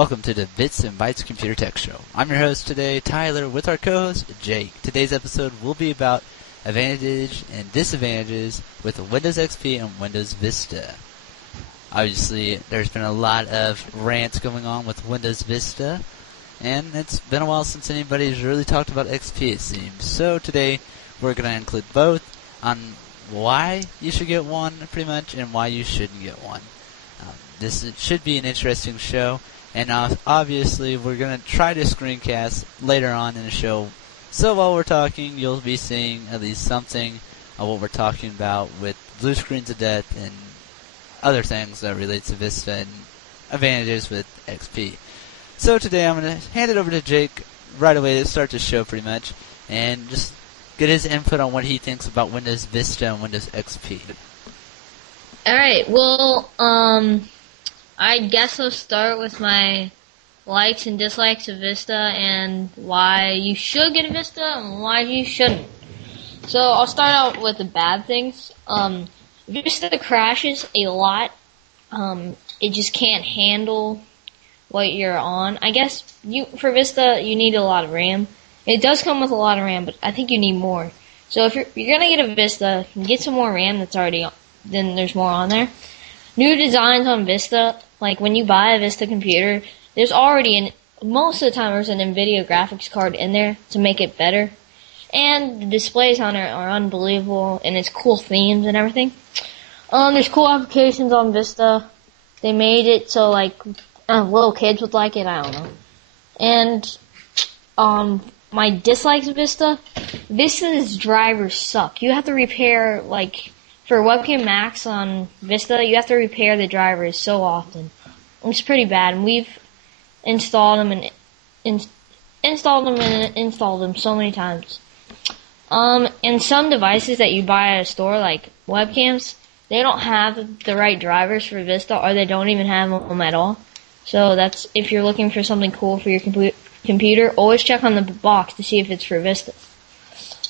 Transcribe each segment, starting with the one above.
Welcome to the Bits and Bytes Computer Tech Show. I'm your host today, Tyler, with our co-host, Jake. Today's episode will be about advantages and disadvantages with Windows XP and Windows Vista. Obviously, there's been a lot of rants going on with Windows Vista, and it's been a while since anybody's really talked about XP, it seems. So today, we're going to include both on why you should get one, pretty much, and why you shouldn't get one. This should be an interesting show, and obviously we're going to try to screencast later on in the show. So while we're talking, you'll be seeing at least something of what we're talking about with blue screens of death and other things that relate to Vista and advantages with XP. So today I'm going to hand it over to Jake right away to start the show pretty much, and just get his input on what he thinks about Windows Vista and Windows XP. Alright, well, I guess I'll start with my likes and dislikes of Vista and why you should get a Vista and why you shouldn't. So I'll start out with the bad things. Vista crashes a lot. It just can't handle what you're on. I guess for Vista you need a lot of RAM. It does come with a lot of RAM, but I think you need more. So if you're gonna get a Vista, get some more RAM that's already on, then there's more on there. New designs on Vista, like when you buy a Vista computer, there's already most of the time there's an NVIDIA graphics card in there to make it better. And the displays on it are unbelievable, and it's cool themes and everything. There's cool applications on Vista. They made it so like little kids would like it, I don't know. And my dislikes of Vista, Vista's drivers suck. You have to repair, like, for Webcam Max on Vista, you have to repair the drivers so often. It's pretty bad, and we've installed them and installed them so many times. And some devices that you buy at a store, like webcams, they don't have the right drivers for Vista, or they don't even have them at all. So that's, if you're looking for something cool for your computer, always check on the box to see if it's for Vista.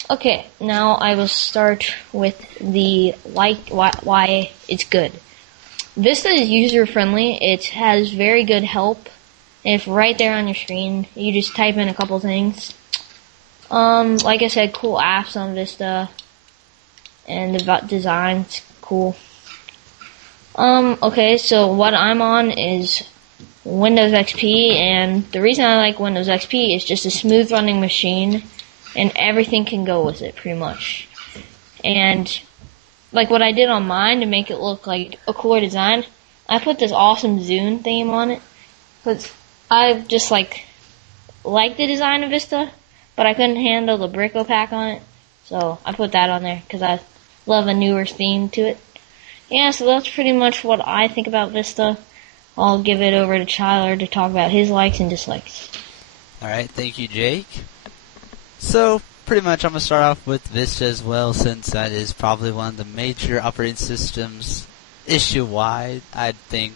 Okay, now I will start with the why it's good. Vista is user-friendly. It has very good help. If right there on your screen, you just type in a couple things. Like I said, cool apps on Vista, and the design's cool. Okay, so what I'm on is Windows XP, and the reason I like Windows XP is just a smooth running machine, and everything can go with it, pretty much. And, like what I did on mine to make it look like a cooler design, I put this awesome Zune theme on it, because I just, like the design of Vista, but I couldn't handle the Brico pack on it, so I put that on there, because I love a newer theme to it. Yeah, so that's pretty much what I think about Vista. I'll give it over to Tyler to talk about his likes and dislikes. Alright, thank you, Jake. So, pretty much I'm going to start off with Vista as well, since that is probably one of the major operating systems issue-wide, I'd think.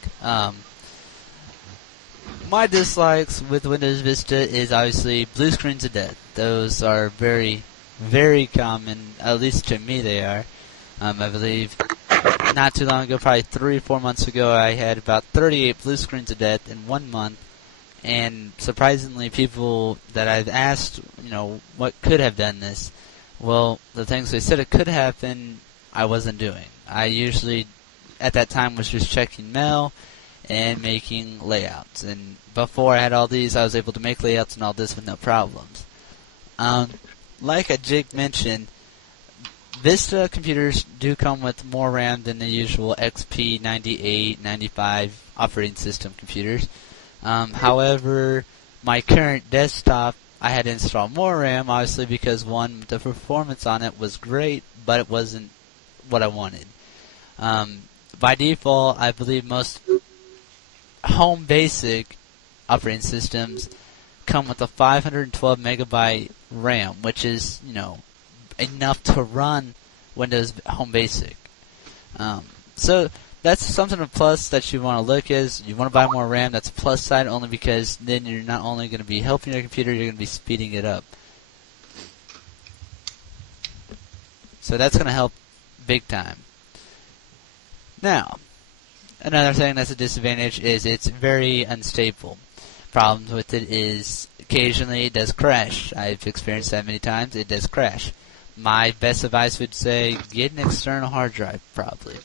My dislikes with Windows Vista is obviously blue screens of death. Those are very, very common, at least to me they are. I believe not too long ago, probably 3 or 4 months ago, I had about 38 blue screens of death in 1 month. And surprisingly, people that I've asked, what could have done this, well, the things they said it could happen, I wasn't doing. I usually, at that time, was just checking mail and making layouts. And before I had all these, I was able to make layouts and all this with no problems. Like Jake mentioned, Vista computers do come with more RAM than the usual XP 98, 95 operating system computers. However, my current desktop, I had to install more RAM, obviously, because one, the performance on it was great, but it wasn't what I wanted. By default, I believe most home basic operating systems come with a 512 megabyte RAM, which is, enough to run Windows Home Basic. So that's something a plus that you want to look at. You want to buy more RAM. That's a plus side, only because then you're not only going to be helping your computer, you're going to be speeding it up. So that's going to help big time. Now, another thing that's a disadvantage is it's very unstable. problems with it is occasionally it does crash. I've experienced that many times. It does crash. My best advice would say get an external hard drive, probably.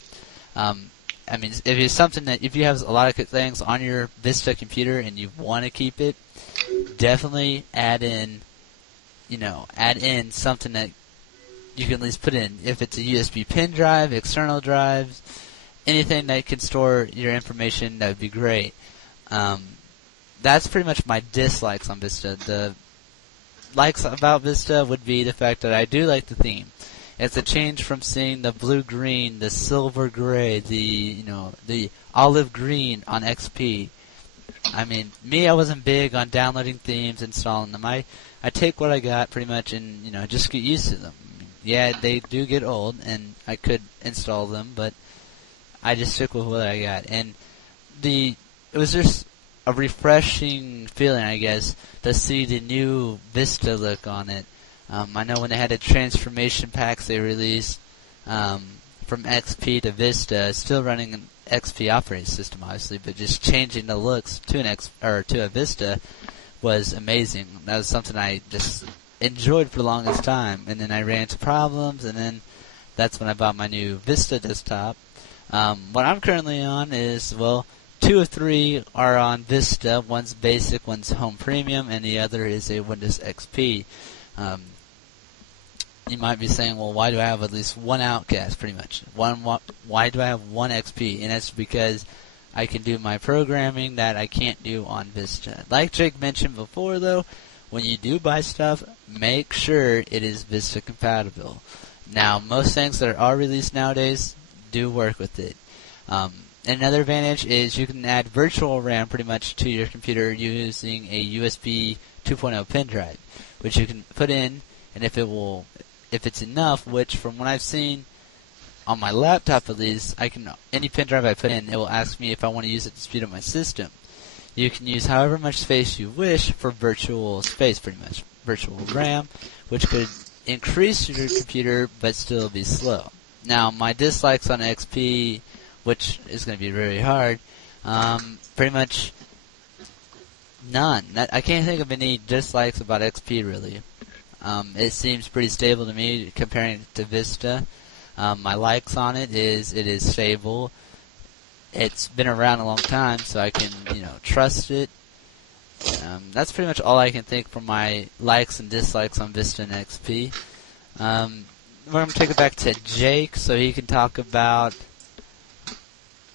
I mean, if it's something that, if you have a lot of things on your Vista computer and you want to keep it, definitely add in something that you can at least put in. If it's a USB pen drive, external drives, anything that can store your information, that would be great. That's pretty much my dislikes on Vista. The likes about Vista would be the fact that I do like the theme. It's a change from seeing the blue-green, the silver-gray, the olive-green on XP. I mean, I wasn't big on downloading themes, installing them. I take what I got pretty much and, just get used to them. Yeah, they do get old, and I could install them, but I just stick with what I got. And it was just a refreshing feeling, I guess, to see the new Vista look on it. I know when they had the transformation packs they released from XP to Vista, still running an XP operating system, obviously, but just changing the looks to to a Vista was amazing. That was something I just enjoyed for the longest time, and then I ran into problems, and then that's when I bought my new Vista desktop. What I'm currently on is, 2 of 3 are on Vista. One's basic, one's home premium, and the other is a Windows XP. You might be saying, well, why do I have at least one Outcast, pretty much? Why do I have one XP? And that's because I can do my programming that I can't do on Vista. Like Jake mentioned before, though, when you do buy stuff, make sure it is Vista compatible. Now, most things that are released nowadays do work with it. Another advantage is you can add virtual RAM pretty much to your computer using a USB 2.0 pen drive, which you can put in, and if it's enough, which from what I've seen on my laptop at least, any pen drive I put in, it will ask me if I want to use it to speed up my system. You can use however much space you wish for virtual space, pretty much. Virtual RAM, which could increase your computer but still be slow. Now, my dislikes on XP, which is going to be very hard, pretty much none. I can't think of any dislikes about XP, really. It seems pretty stable to me comparing it to Vista. My likes on it is stable. It's been around a long time, so I can, trust it. That's pretty much all I can think for my likes and dislikes on Vista and XP. We're going to take it back to Jake so he can talk about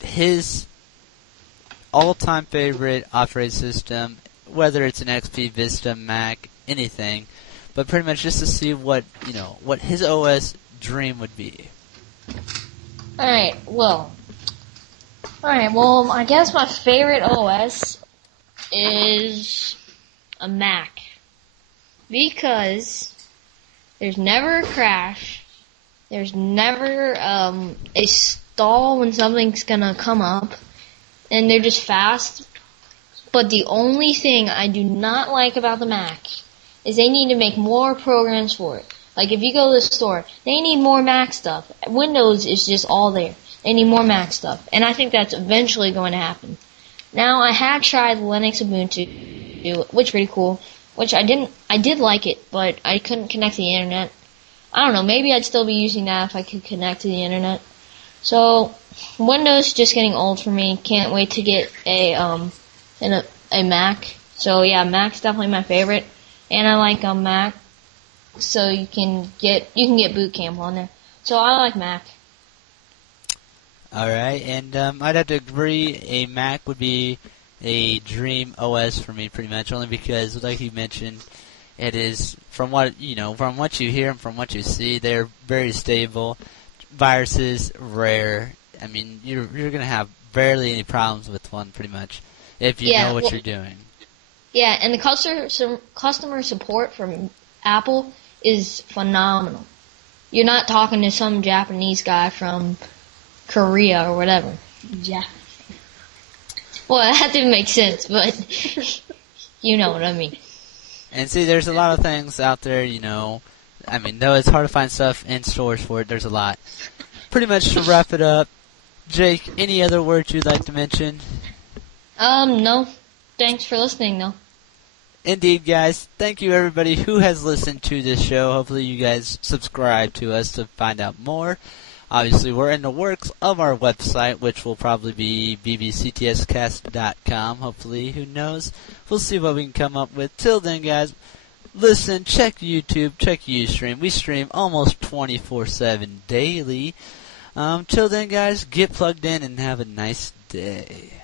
his all-time favorite operating system, whether it's an XP, Vista, Mac, anything, but pretty much just to see what his OS dream would be. Alright, well, I guess my favorite OS is a Mac. Because there's never a crash, there's never a stall when something's gonna come up, and they're just fast. But the only thing I do not like about the Mac is they need to make more programs for it. Like if you go to the store, they need more Mac stuff. Windows is just all there. They need more Mac stuff. And I think that's eventually going to happen. Now, I have tried Linux Ubuntu, which is pretty cool, which I did like it, but I couldn't connect to the internet. I don't know, maybe I'd still be using that if I could connect to the internet. So, Windows is just getting old for me. Can't wait to get a Mac. So yeah, Mac's definitely my favorite. And I like Mac, so you can get Boot Camp on there. So I like Mac. Alright, and I'd have to agree, a Mac would be a dream OS for me pretty much, only because, like you mentioned, it is, from what you hear and from what you see, they're very stable. Viruses, rare. I mean, you're going to have barely any problems with one pretty much, if you know what you're doing. Yeah, and the customer support from Apple is phenomenal. You're not talking to some Japanese guy from Korea or whatever. Yeah. Well, that didn't make sense, but you know what I mean. And see, there's a lot of things out there, I mean, though it's hard to find stuff in stores for it, there's a lot. Pretty much to wrap it up, Jake, any other words you'd like to mention? No. Thanks for listening, though. Indeed, guys. Thank you, everybody who has listened to this show. Hopefully, you guys subscribe to us to find out more. Obviously, we're in the works of our website, which will probably be bbctscast.com. Hopefully, who knows? We'll see what we can come up with. Till then, guys, listen, check YouTube, check Ustream. We stream almost 24/7 daily. Till then, guys, get plugged in and have a nice day.